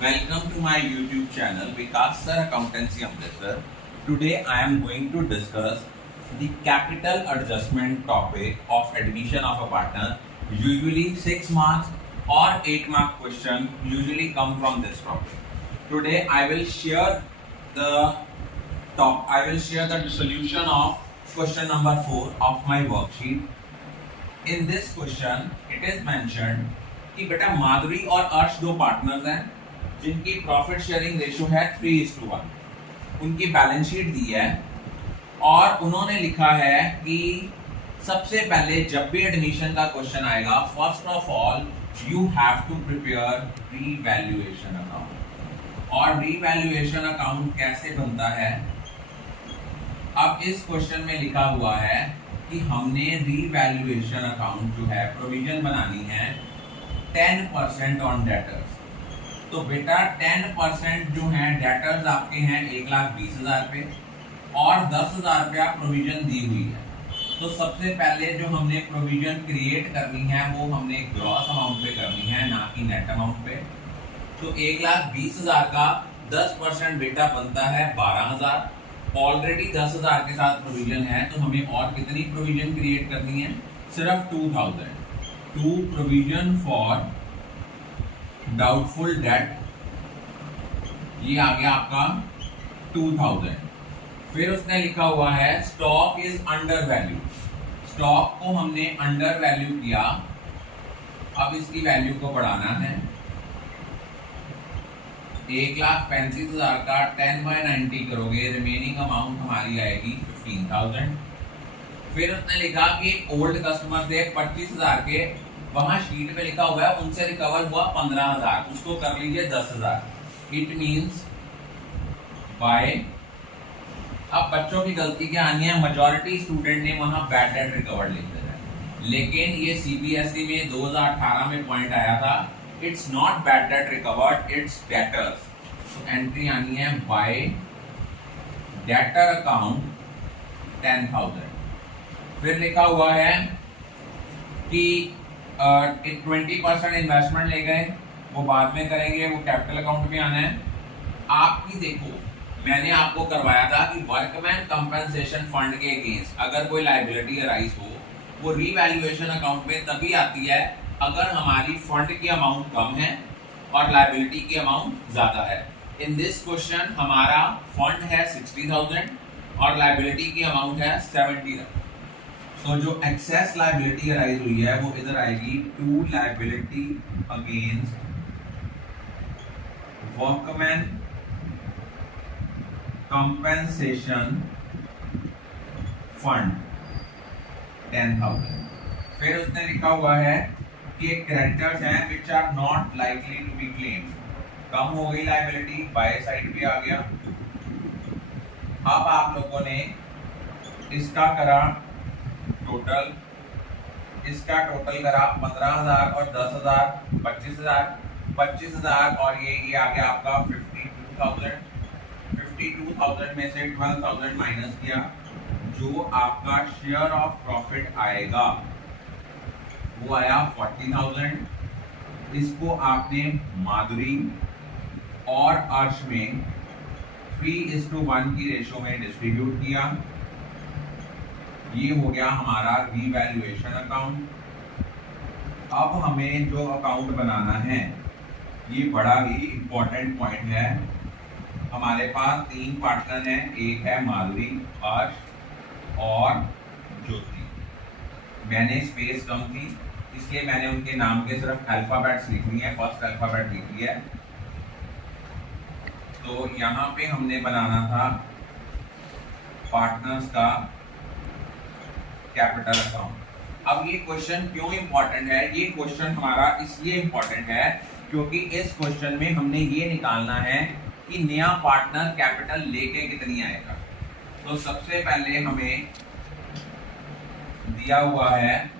Welcome to my YouTube channel Vikas Sir Accountancy Amritsar. Today I am going to discuss the capital adjustment topic of admission of a partner. Usually 6 marks or 8 mark question usually come from this topic. Today I will share the solution of question number 4 of my worksheet. In this question it is mentioned कि बेटा माधुरी और अर्श दो partners हैं जिनकी profit sharing ratio है 3:1। उनकी balance sheet दी है और उन्होंने लिखा है कि सबसे पहले जब भी एडमिशन का क्वेश्चन आएगा, first of all you have to prepare revaluation account. और रीवैल्यूएशन अकाउंट कैसे बनता है? अब इस क्वेश्चन में लिखा हुआ है कि हमने रीवैल्यूएशन अकाउंट जो है प्रोविजन बनानी है 10% ऑन डेटर्स। तो बेटा 10% जो है डेटर्स आपके हैं 1,20,000 पे और 10,000 रुपया प्रोविजन दी हुई है। तो सबसे पहले जो हमने प्रोविजन क्रिएट करनी है वो हमने ग्रॉस अमाउंट पे करनी है, ना कि नेट अमाउंट पे। तो 1,20,000 का 10% बेटा बनता है 12,000। ऑलरेडी 10,000 के साथ प्रोविजन है तो हमें और कितनी प्रोविजन क्रिएट करनी है? सिर्फ 2,000 to provision for doubtful debt. ये आ गया आपका 2,000। फिर उसने लिखा हुआ है stock is under value. Stock को हमने अंडर वैल्यू किया, अब इसकी वैल्यू को बढ़ाना है। 1,35,000 का 10/90 करोगे, रिमेनिंग अमाउंट हमारी आएगी 15,000। फिर उसने लिखा कि ओल्ड कस्टमर थे 25,000 के, वहां शीट पे लिखा हुआ है उनसे रिकवर हुआ 15,000, उसको कर लीजिए 10,000। इट मींस बाय, अब बच्चों की गलती क्या आनी है, मेजॉरिटी स्टूडेंट ने वहां बैड डेट रिकवर्ड लिख दिया है, लेकिन ये सीबीएसई में 2018 में पॉइंट आया था it's not bad debt recovered, it's debtors. तो एंट्री आनी है बाय डेटर अकाउंट 10,000। फिर लिखा हुआ है कि 20% इन्वेस्टमेंट ले गए, वो बाद में करेंगे, वो कैपिटल अकाउंट में आना है। आपकी देखो मैंने आपको करवाया था कि वर्कमैन कंपनसेशन फंड के अगेंस्ट अगर कोई लायबिलिटी अराइज हो वो रीवैल्यूएशन अकाउंट में तभी आती है अगर हमारी फंड की अमाउंट कम है और लायबिलिटी की अमाउंट ज्यादा है। इन दिस क्वेश्चन हमारा फंड है 60,000 और लायबिलिटी की अमाउंट है 70,000। तो जो एक्सेस लायबिलिटी अराइज हुई है वो इधर आएगी to liability against workman compensation fund 10,000। फिर उसने लिखा हुआ है कि क्रेडिटर्स हैं which are not likely to be claimed. कम हो गई लायबिलिटी, बाय साइड पे आ गया। अब आप लोगों ने इसका करा टोटल, इसका टोटल करा 15,000 और 10,000 25,000 और ये आ गया आपका 52,000। 52,000 में से 12,000 माइनस किया, जो आपका शेयर ऑफ प्रॉफिट आएगा वो आया 40,000। इसको आपने माधुरी और अर्श में 3:1 की रेशो में डिस्ट्रीब्यूट किया। ये हो गया हमारा रीवैल्यूएशन अकाउंट। अब हमें जो अकाउंट बनाना है ये बड़ा ही इंपॉर्टेंट पॉइंट है। हमारे पास 3 पार्टनर हैं, एक है माधुरी, अर्श और ज्योति। मैंने स्पेस कम थी इसलिए मैंने उनके नाम के सिर्फ अल्फाबेट्स लिख लिए हैं, फर्स्ट अल्फाबेट लिख लिया है। तो यहाँ पे हमने बनाना था पार्टनर्स का कैपिटल अकाउंट। अब ये क्वेश्चन क्यों इंपॉर्टेंट है? ये क्वेश्चन हमारा इसलिए इंपॉर्टेंट है क्योंकि इस क्वेश्चन में हमने ये निकालना है कि नया पार्टनर कैपिटल लेके कितनी आएगा। तो सबसे पहले हमें दिया हुआ है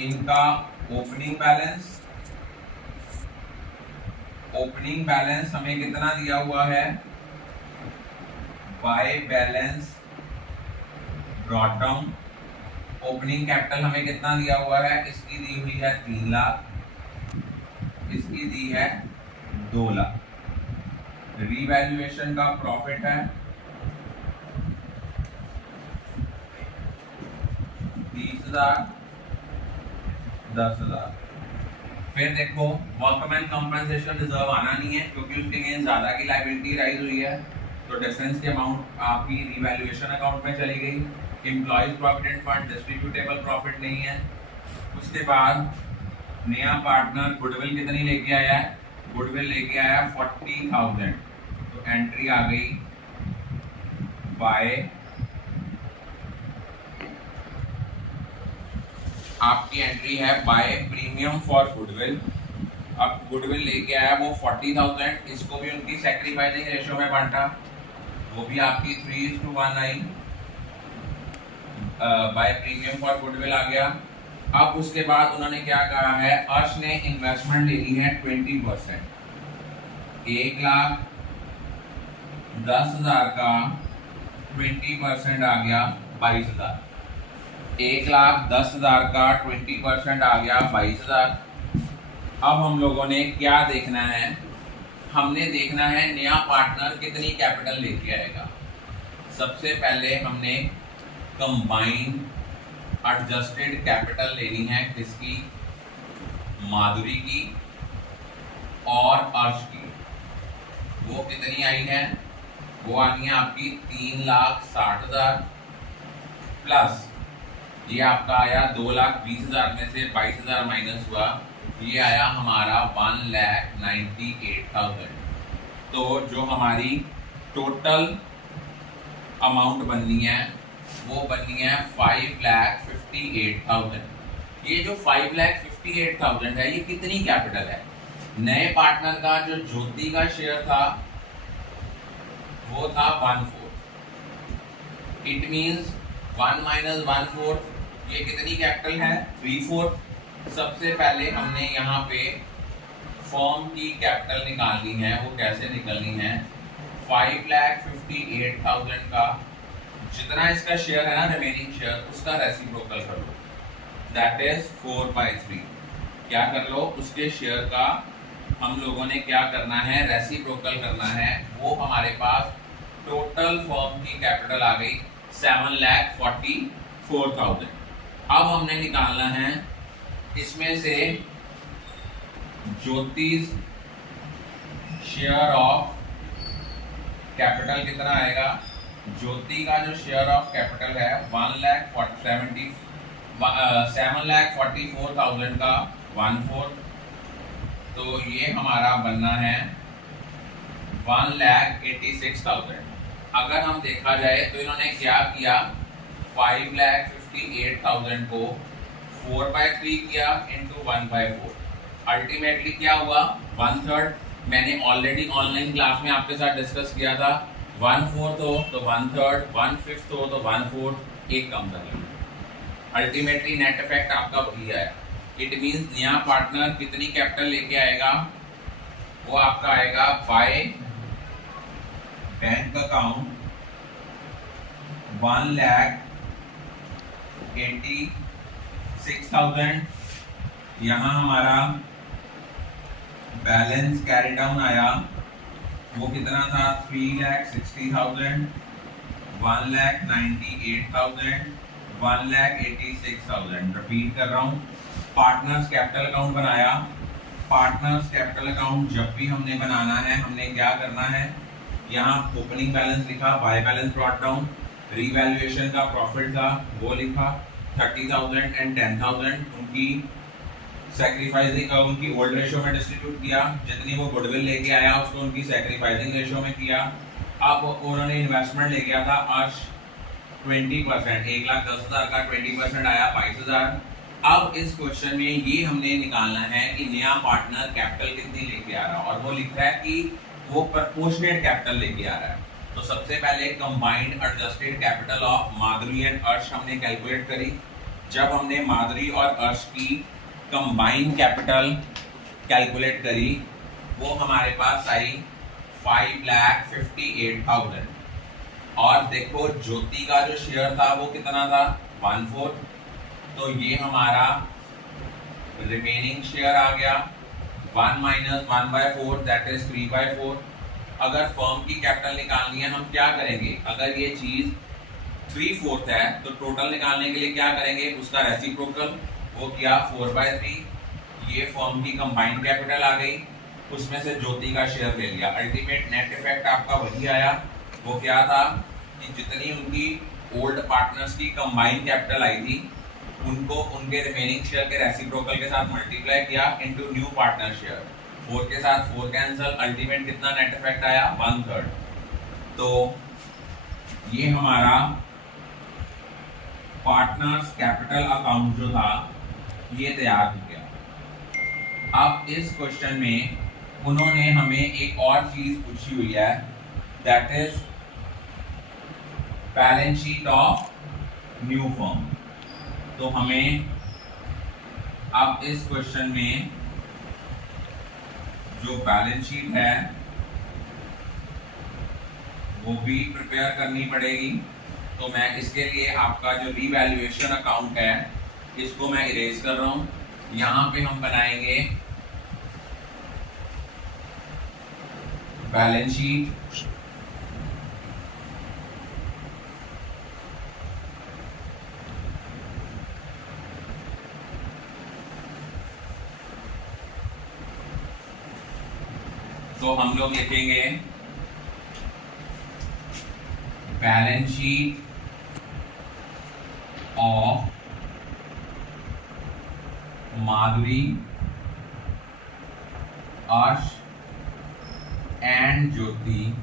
इनका ओपनिंग बैलेंस। ओपनिंग बैलेंस हमें कितना दिया हुआ है? By balance brought down. Opening capital हमें कितना दिया हुआ है? इसकी दी हुई है 3 लाख। इसकी दी है 2 लाख। रीवैल्यूएशन का प्रॉफिट है 20,000, 10,000। फिर देखो वर्कमैन कंपनसेशन रिजर्व आना नहीं है क्योंकि उसके लिए ज्यादा की लायबिलिटी राइज हुई है, तो डिफरेंस की अमाउंट आपकी रिवैल्यूएशन अकाउंट में चली गई। Employees provident fund distributable profit नहीं है। उसके बाद नया पार्टनर गुडविल कितनी लेके आया है, गुडविल लेके आया 40,000, तो एंट्री आ गई बाय, आपकी एंट्री है बाय प्रीमियम फॉर गुडविल। अब गुडविल लेके आया वो 40,000, इसको भी उनकी सैक्रिफाइसिंग रेशियो में बांटा, वो भी आपकी 3:1 आई, बाय प्रीमियम फॉर गुडविल आ गया। अब उसके बाद उन्होंने क्या कहा है, अर्श ने इन्वेस्टमेंट ले ली है 20%, 1,10,000 का 20% आ गया 22,000, 1,10,000 का 20% आ गया 22,000। अब हम लोगों ने क्या देखना है, हमने देखना है नया पार्टनर कितनी कैपिटल लेके आएगा। सबसे पहले हमने कंबाइंड एडजस्टेड कैपिटल लेनी है, किसकी, माधुरी की और अर्श की। वो कितनी आई है, वो आनी है आपकी 3,60,000 प्लस ये आपका आया 2,20,000 में से 22,000 माइनस हुआ, ये आया हमारा 1,98,000। तो जो हमारी टोटल अमाउंट बननी है वो बननी है 5,58,000। ये जो 5,58,000 है ये कितनी कैपिटल है, नए पार्टनर का जो ज्योति का शेयर था वो था 1/4, इट मींस 1 - 1/4, ये कितनी कैपिटल है 3/4। सबसे पहले हमने यहाँ पे फर्म की कैपिटल निकालनी है, वो कैसे निकलनी है, 5,58,000 का जितना इसका शेयर है ना रिमेनिंग शेयर, उसका रेसिप्रोकल कर लो, दैट इज 4/3। क्या कर लो, उसके शेयर का हम लोगों ने क्या करना है, रेसिप्रोकल करना है। वो हमारे पास टोटल फर्म की कैपिटल आ गई 7,44,000। अब हमने निकालना है इसमें से ज्योतिष शेयर ऑफ कैपिटल कितना आएगा। ज्योति का जो शेयर ऑफ कैपिटल है 7,44,000 का 1/4, तो ये हमारा बनना है 1,86,000। अगर हम देखा जाए तो इन्होंने क्या किया, 5,58,000 को 4/3 किया इंटू 1/4, अल्टीमेटली क्या हुआ 1/3। मैंने ऑलरेडी ऑनलाइन क्लास में आपके साथ डिस्कस किया था, 1/4 हो तो 1/3, 1/5 हो तो 1/4, एक कम कर लेंगे, अल्टीमेटली नेट इफेक्ट आपका वही आया। इट मींस नया पार्टनर कितनी कैपिटल लेके आएगा, वो आपका आएगा बाय बैंक अकाउंट 1,86,000। यहाँ हमारा बैलेंस कैरी डाउन आया, वो कितना था 3,60,000, 1,98,000, 1,86,000। रिपीट कर रहा हूँ, पार्टनर्स कैपिटल अकाउंट बनाया। पार्टनर्स कैपिटल अकाउंट जब भी हमने बनाना है हमने क्या करना है, यहाँ ओपनिंग बैलेंस लिखा, by balance brought down, revaluation का प्रॉफिट था वो लिखा, 30,000 एंड 10,000 उनकी सैक्रिफाइसिंग उनकी ओल्ड रेशियो में डिस्ट्रीब्यूट किया, जितनी वो गुडविल लेके आया उसको उनकी सैक्रिफाइसिंग रेशियो में किया। अब उन्होंने इन्वेस्टमेंट ले गया था अर्श 20%, 1,10,000 का 20% आया 22,000। अब इस क्वेश्चन में ये हमने निकालना है कि नया पार्टनर कैपिटल कितनी लेके आ रहा है, और वो लिख रहा है कि वो प्रपोर्शनेट कैपिटल लेके आ रहा है। तो सबसे पहले combined adjusted capital of Madhuri and अर्श हमने कैलकुलेट करी। जब हमने माधुरी और अर्श की कंबाइंड कैपिटल कैलकुलेट करी वो हमारे पास आई 5,58,000। और देखो ज्योति का जो शेयर था वो कितना था 1/4, तो ये हमारा रिमेनिंग शेयर आ गया 1 माइनस 1/4 दैट इज 3/4। अगर फर्म की कैपिटल निकालनी है हम क्या करेंगे, अगर ये चीज 3/4 है तो टोटल निकालने के लिए क्या करेंगे, उसका रेसिप्रोकल, वो किया 4/3। ये फर्म की कंबाइंड कैपिटल आ गई, उसमें से ज्योति का शेयर ले लिया। अल्टीमेट नेट इफेक्ट आपका वही आया। वो क्या था कि जितनी उनकी ओल्ड पार्टनर्स की कंबाइंड कैपिटल आई थी उनको उनके रिमेनिंग शेयर के रेसिप्रोकल के साथ मल्टीप्लाई किया इनटू न्यू पार्टनर शेयर। 4 के साथ 4 कैंसल, अल्टीमेट कितना नेट इफेक्ट आया, 1/3। तो ये हमारा पार्टनर्स कैपिटल अकाउंट जो था ये तैयार हो गया। अब इस क्वेश्चन में उन्होंने हमें एक और चीज पूछी हुई है, that is balance sheet of new firm. तो हमें अब इस क्वेश्चन में जो बैलेंस शीट है वो भी प्रिपेयर करनी पड़ेगी। तो मैं इसके लिए आपका जो रीवैल्यूएशन अकाउंट है इसको मैं इरेज कर रहा हूं। यहां पे हम बनाएंगे बैलेंस शीट, तो हम लोग लिखेंगे बैलेंस शीट ऑफ माधुरी, अर्श एंड ज्योति।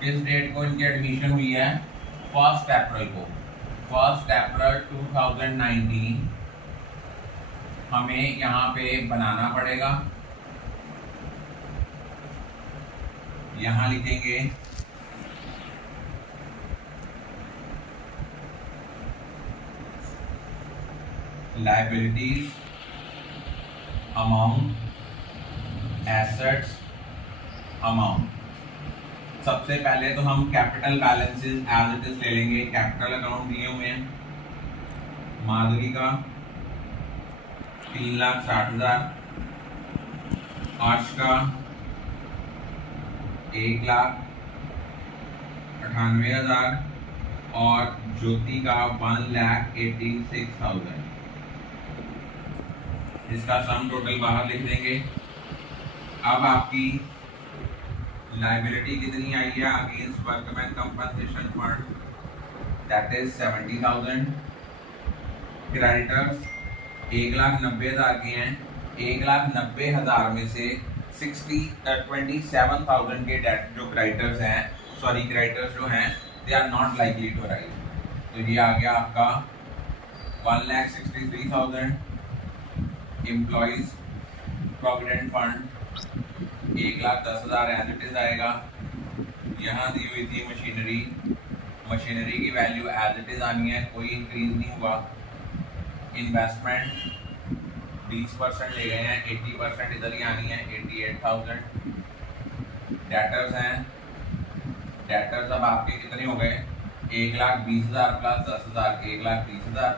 किस डेट को इनकी एडमिशन हुई है, 1 अप्रैल को। 1 अप्रैल 2019 हमें यहाँ पे बनाना पड़ेगा। यहाँ लिखेंगे लायबिलिटीज अमाउंट, एसेट्स अमाउंट। सबसे पहले तो हम capital balances as it is ले लेंगे। कैपिटल अकाउंट दिए हुए हैं माधुरी का 3,60,000, अर्श का 1,98,000 और ज्योति का 1,86,000। इसका सम टोटल बाहर लिख देंगे। अब आपकी लायबिलिटी कितनी आई है against workman compensation fund, that is 70,000। Creditors 1,90,000 के हैं। 1,90,000 में से 27,000 के डेट जो क्रेडिटर्स हैं, क्रेडिटर्स जो हैं they are not likely to rise. तो ये आ गया आपका 1,63,000। Employees provident fund 1,10,000 as it is आएगा। यहाँ दी हुई थी मशीनरी, मशीनरी की वैल्यू एज इट इज आनी है, कोई इंक्रीज नहीं हुआ। इन्वेस्टमेंट 20% ले गए हैं, 80% इधर ही आनी है, 88,000। डेटर्स हैं, डेटर्स अब आपके कितने हो गए, 1,20,000 प्लस 10,000 के 1,30,000।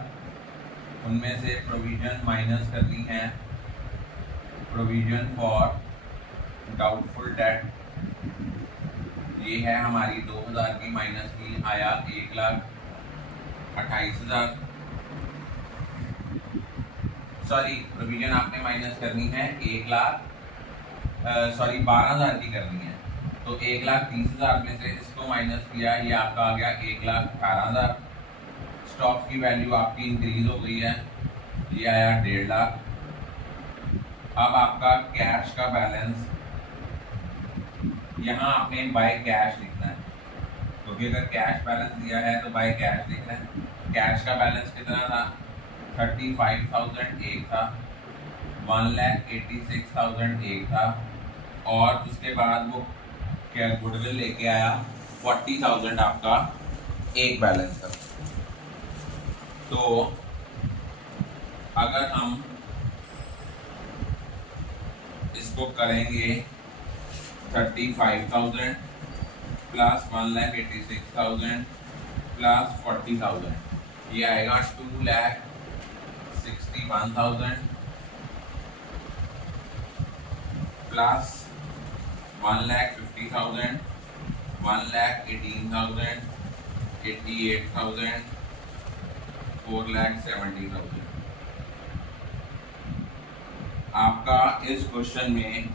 उनमें से प्रोविजन माइनस करनी है, प्रोविजन फॉर डाउटफुल डेट ये है हमारी 2,000 की माइनस की, आया 1,28,000। प्रोविजन आपने माइनस करनी है 12,000 की करनी है। तो 1,30,000 में से इसको माइनस किया, ये आपका आ गया 1,18,000। स्टॉक की वैल्यू आपकी इंक्रीज हो गई है, ये आया 1.5 लाख। अब आपका कैश का बैलेंस, यहाँ आपने बाय कैश लिखना है, क्योंकि अगर कैश बैलेंस दिया है तो बाय कैश लिखना है। कैश का बैलेंस कितना था, 35,000 एक था, 1,86,000 एक था, और उसके बाद वो क्या गुडविल लेके आया 40,000 आपका एक बैलेंस था। तो अगर हम इसको करेंगे 35,000 प्लस 1,86,000 प्लस 40,000, ये आएगा 2,61,000 प्लस 1,50,000, 1,18,000, 88,000, 4,70,000। आपका इस क्वेश्चन में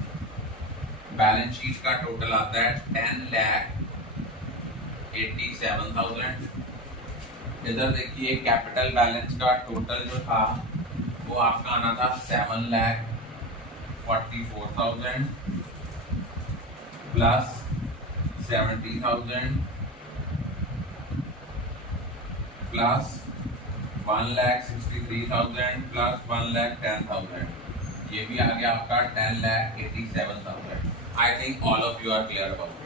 बैलेंस शीट का टोटल आता है 10,87,000। इधर देखिए कैपिटल बैलेंस का टोटल जो था वो आपका आना था 7,44,000 प्लस 70,000 प्लस 1,63,000 प्लस 1,10,000। ये भी आ गया आपका 10,87,000। I think all of you are clear about.